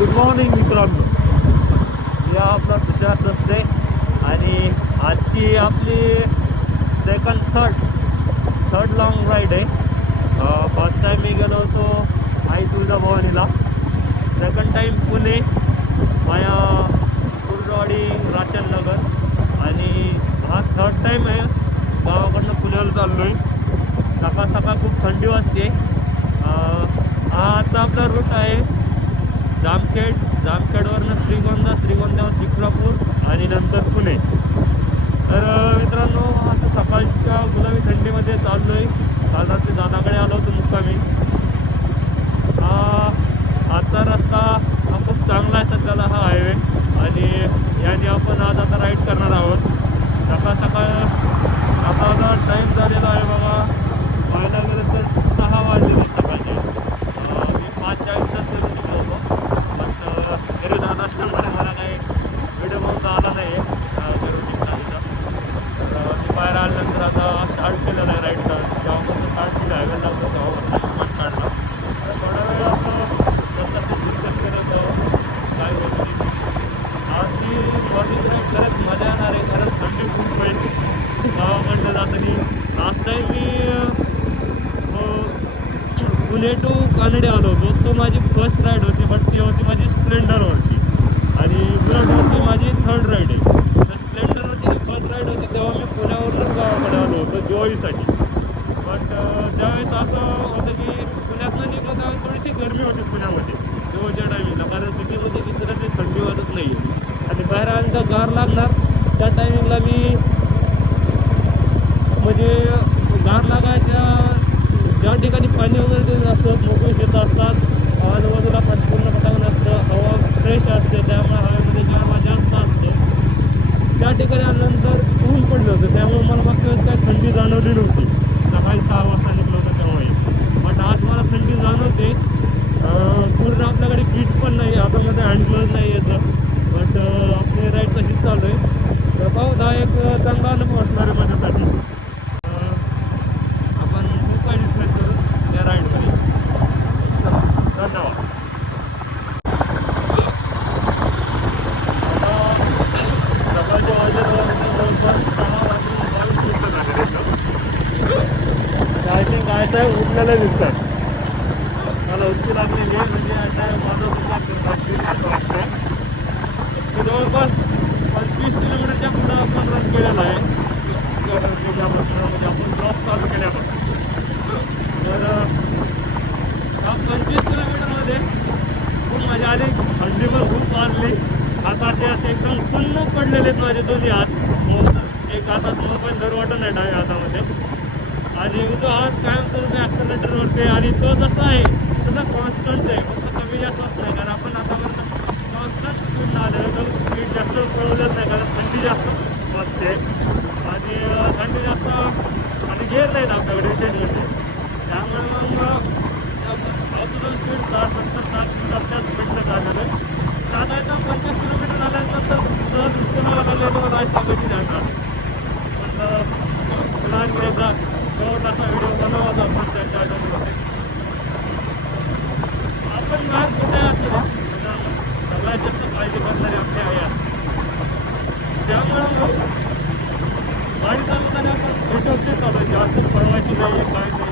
Good morning मित्रांनो. या आपला तुषार दसरे आणि आजची आपली थर्ड लॉंग राईड आहे. फर्स्ट टाईम मी गेलो होतो आई तुळजाभवानीला, सेकंड टाईम पुणे माया कुर्डवाडी राशन नगर आणि हा थर्ड टाईम आहे. गावाकडनं पुण्याला चाललो आहे. सकाळ सकाळ खूप थंडी वाजते. हा आता आपला रूट आहे जामखेडवरनं श्रीगोंद्यावर शिक्रापूर आणि नंतर पुणे. तर मित्रांनो, असं सकाळच्या गुलाबी थंडीमध्ये चाललो आहे. काल रात्री दादाकडे आलो होतो मुक्कामी. आजचा रस्ता हा खूप चांगला आहे सध्याला, हा हायवे, आणि याने आपण आज आता राईड करणार आहोत. सकाळ आता टाईम झालेला आहे बघा, पाहायला गेलं तर 6 वाजलेले सकाळचे. मी 5:40 निघलो होतो, पण तरी दादा असल्यामुळे मला काही व्हिडिओ बनवता आला नाही आहे घरून निघताना. तर मी बाहेर आल्यानंतर आता स्टार्ट केलेला आहे राईडचा. जेव्हापासून स्टार्ट केलं हायवे लागतो तेव्हापासून पण काढला. थोडा वेळ आपण तसं डिस्कस करायचं काय होतं. आजची मॉर्निंग राईड खरंच मजा येणार आहे, कारण थंडी खूप होईल गावाकडनं जाताना. लास्ट टाईम मी पुणे टू कानडे आलो होतो. तो माझी फर्स्ट राईड होती, बट ती होती माझी स्प्लेंडरवरची, आणि बुलेटवरची माझी थर्ड राईड आहे. तर स्प्लेंडरवरची फर्स्ट राईड होती तेव्हा मी पुण्यावरूनच गावाकडे आलो होतो दिवाळीसाठी. बट त्यावेळेस असं होतं की पुण्यातनं निघलं त्यावेळेस थोडीशी गरमी होती पुण्यामध्ये दिवाळीच्या टायमिंगला, कारण सिटीमध्ये तिथं ती थंडी वाजत नाही आहे. आणि बाहेर आल्यानंतर गार लागणार त्या टायमिंगला मी म्हणजे गार लागायच्या ज्या ठिकाणी पाणी वगैरे देत असतं, मोकळी शेतं असतात, आजूबाजूला पूर्ण पटांगण असतं, हवा फ्रेश असते, त्यामुळे हवेमध्ये गारवा जास्त असतो. त्या ठिकाणी आल्यानंतर ऊन पडलं होतं, त्यामुळे मला मागच्या वेळेस काही थंडी जाणवली नव्हती. सकाळी 6 वाजता निघलं होतं तेव्हाही. बट आज मला थंडी जाणवते. पूर्ण आपल्याकडे किट पण नाही, हातामध्ये हँडग्लोव्ज नाही येतं, बट आपली राईड तशीच चालू आहे. तर पाहू, हा एक चांगला अनुभव असणार आहे माझ्यासाठी. आपण खूप काही डिस्कस करू या राईडमध्ये. धन्यवाद. सकाळच्या वाजले जवळपास 6 वाजून 22 मिनिटं झाले. आय थिंक काय साहेब उठलेले दिसतात. मला उचकी लागलेली आहे, म्हणजे आता माझं असं वाटतं की जवळपास 25 किलोमीटरच्या पुढं आपण रन केलेला आहे. म्हणजे आपण क्रॉस चालू केल्यापासून. तर त्या 25 किलोमीटरमध्ये खूप मजा आली. थंडी पण खूप वाढली. हात असे एकदम सुन्न पडलेले आहेत माझे दोन्ही हात. एक हातात मोबाईल धरू वाटत नाही डाव्या हातामध्ये, आणि उजवा हात कायमस्वरूपी ॲक्सलरेटरवरती, आणि तो जसा आहे तसा कॉन्स्टंट आहे, फक्त कमी जास्त होत नाही. कारण आपण आतापर्यंत कॉन्स्टंट स्पीड आलेलं, तर स्पीड जास्त पळवलंच नाही, कारण थंडी जास्त वाजते आणि थंडी जास्त आणि गेअर नाहीत आपल्याकडे विशेष म्हणजे. त्यामुळे मग ऑक्सिजन स्पीड 60-70-60 स्पीडनं काढलेलं आहे. साधारणतः 50 किलोमीटर झाल्यानंतर सहज उत्पन्न लेवलवर राईड टाकायची जाणार. पण लहान वेळेचा शेवटचा व्हिडिओ बनवायचा आपण त्याच्या आठवणीमध्ये. आपण लहान कुठे असतो सगळ्यात जास्त काळजी करणारे आपले आई असतात. त्यामुळं गाडी चालवताना आपण देशभक्ती चालवायची, जास्त पळवायची नाही, काय नाही.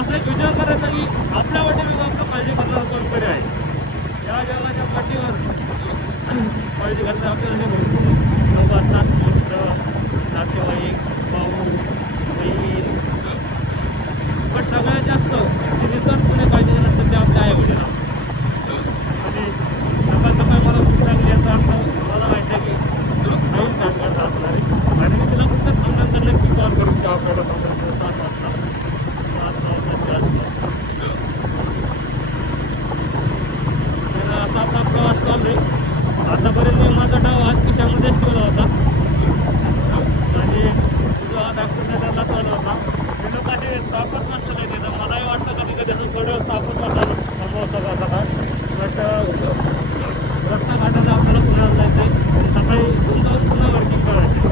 असा एक विचार करायचा की आपल्या वाटेवर आपलं काळजी करणारं कोणतरी आहे या जगाच्या पाठीवर. काळजी करणारे आपल्याला भरपूर लोक असतात, मित्र, नातेवाईक, भाऊ, बहीण. पण सगळ्यात जास्त जी निसर्गपणे काळजी घेणार असतात ते आपल्या आई वडील. आणि सकाळ मला खूप चांगली याचा अर्थ मला माहिती आहे की नवीन काम करता असणार आहे, आणि मी तिला फक्त थांबल्यानंतर नक्की कॉल करून तेव्हा आपल्याला 7 वाजता. तर असा आपला प्रवास चालू आहे. आतापर्यंत मी माझा डाव हात खिशामध्येच ठेवला होता, आणि तुझा हात दाखवण्याला चालू होता. मी लोक असे तापत नसतं नाही देतं. मलाही वाटतं कधी कधी असं थोडं तापत नसावं थांबव सकाळ. बट रस्ता घाटाचा आपल्याला पुण्याला जायचं आहे. सकाळी जाऊन पुन्हा वर्किंग करायचं आहे.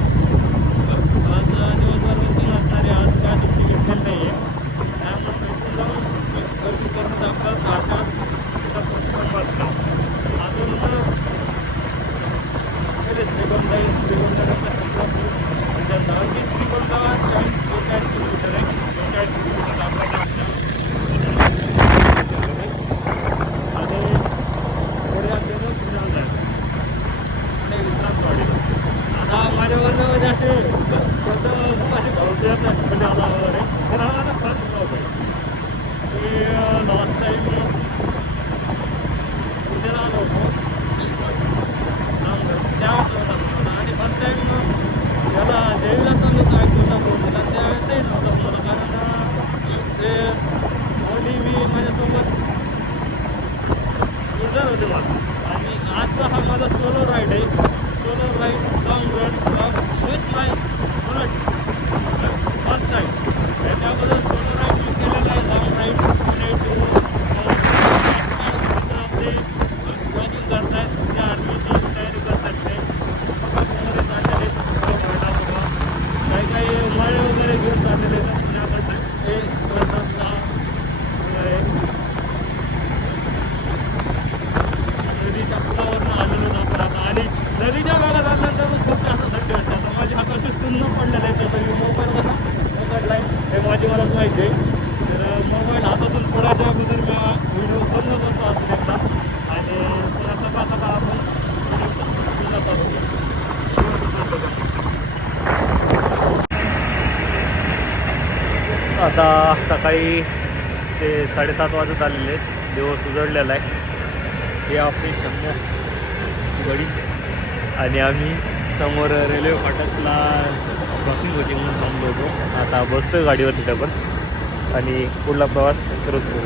आज दिवसभर वर्किंग असणार आहे. आज काय सुट्टी घेतलेली नाही आहे. त्यामुळे जाऊन वर्किंग करण्याचं आपल्याला 8 तास होते मला. आणि आजचा हा माझा सोलो राईड आहे. Solo ride long run with my bullet first time. त्याच्याबद्दल सोलो राईड मी केलेला आहे. लॉंग राईड आपले जॉगिंग करतायत त्या आर्मीची तयारी करतात ते वगैरे चाललेले काही काही मळे वगैरे घेऊन चाललेले तर त्याबद्दल हे नदीच्या पुलावरनं आलेलो जातो आता. आणि नदीच्या भागात आल्यानंतर खूप जास्त थंडी वाटते. आता माझी हाताशी सुन्न पडलेलं आहे. तसं मी मोबाईल कसा पकडलाय हे माझी मलाच माहिती आहे. तर मोबाईल हातातून पडायच्या अगोदर मी व्हिडिओ बंद करतो असेल एकदा. आणि पुन्हा सकाळ सकाळ आपण आता सकाळी ते 7:30 वाजत आलेले आहेत. दिवस उजळलेला आहे. हे आपली चंद्र गडी आणि आम्ही समोर रेल्वे फाटकला क्रॉसिंग होती म्हणून थांबलो होतो. आता बसतोय गाडीवर तिथं पण आणि पुढला प्रवास करत होतो.